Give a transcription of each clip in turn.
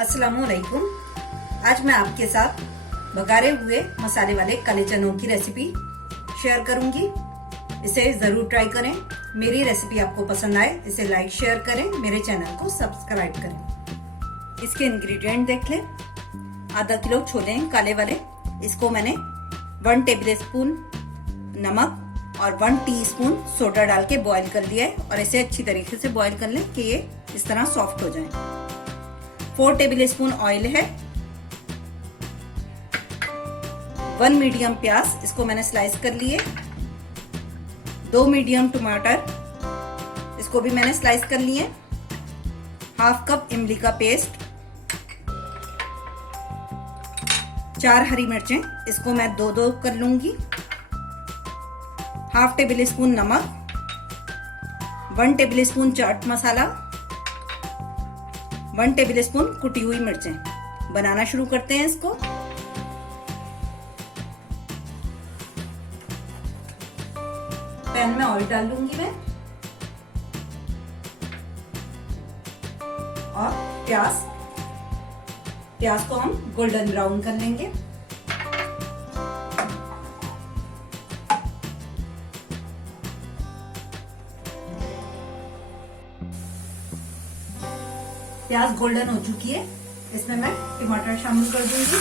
अस्सलामुअलैकुम। आज मैं आपके साथ बघारे हुए मसाले वाले काले चनों की रेसिपी शेयर करूंगी। इसे जरूर ट्राई करें। मेरी रेसिपी आपको पसंद आए इसे लाइक शेयर करें, मेरे चैनल को सब्सक्राइब करें। इसके इंग्रेडिएंट देख लें। आधा किलो छोले हैं काले वाले, इसको मैंने 1 टेबल स्पून नमक और 1 टीस्पून सोडा डाल के बॉईल कर लिया है और इसे अच्छी तरीके से बॉईल कर लें कि ये इस तरह सॉफ्ट हो जाए। 4 टेबल स्पून ऑयल है। 1 मीडियम प्याज, इसको मैंने स्लाइस कर लिए। 2 मीडियम टमाटर, इसको भी मैंने स्लाइस कर लिए। 1/2 कप इमली का पेस्ट। 4 हरी मिर्चें, इसको मैं 2-2 कर लूंगी। 1/2 टेबल स्पून नमक। 1 table spoon chaat masala. 1 table spoon कुटी हुई मिर्चें। बनाना शुरू करते हैं इसको। पैन में ऑयल डाल लूंगी मैं और प्याज को हम गोल्डन ब्राउन कर लेंगे। प्याज गोल्डन हो चुकी है, इसमें मैं टमाटर शामिल कर दूंगी।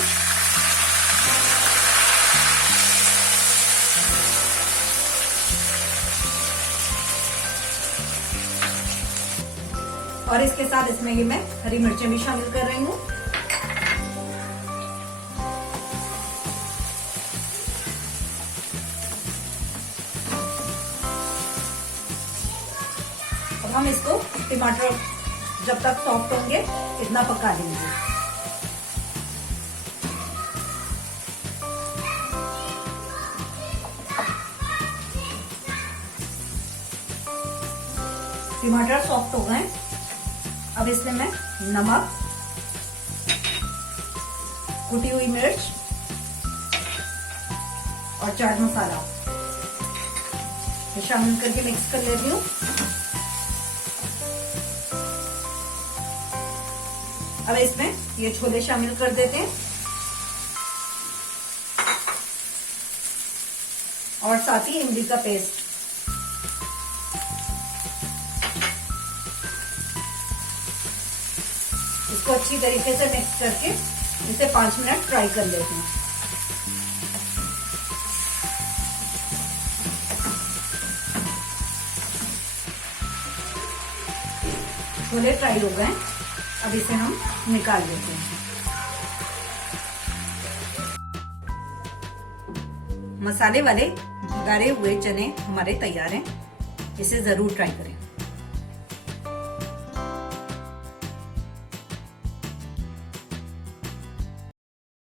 और इसके साथ इसमें ये मैं हरी मिर्चें भी शामिल कर रही हूँ। अब हम इसको टमाटर जब तक सॉफ्ट होंगे इतना पका लेंगे। टमाटर सॉफ्ट हो गए। अब इसमें मैं नमक, कुटी हुई मिर्च और चाट मसाला शामिल करके मिक्स कर लेती हूँ। अब इसमें ये छोले शामिल कर देते हैं और साथ ही इमली का पेस्ट। इसको अच्छी तरीके से मिक्स करके इसे 5 मिनट फ्राई कर लेते हैं। छोले फ्राई हो गए, अब इसे हम निकाल लेते हैं। मसाले वाले बघारे हुए चने हमारे तैयार हैं। इसे जरूर ट्राई करें।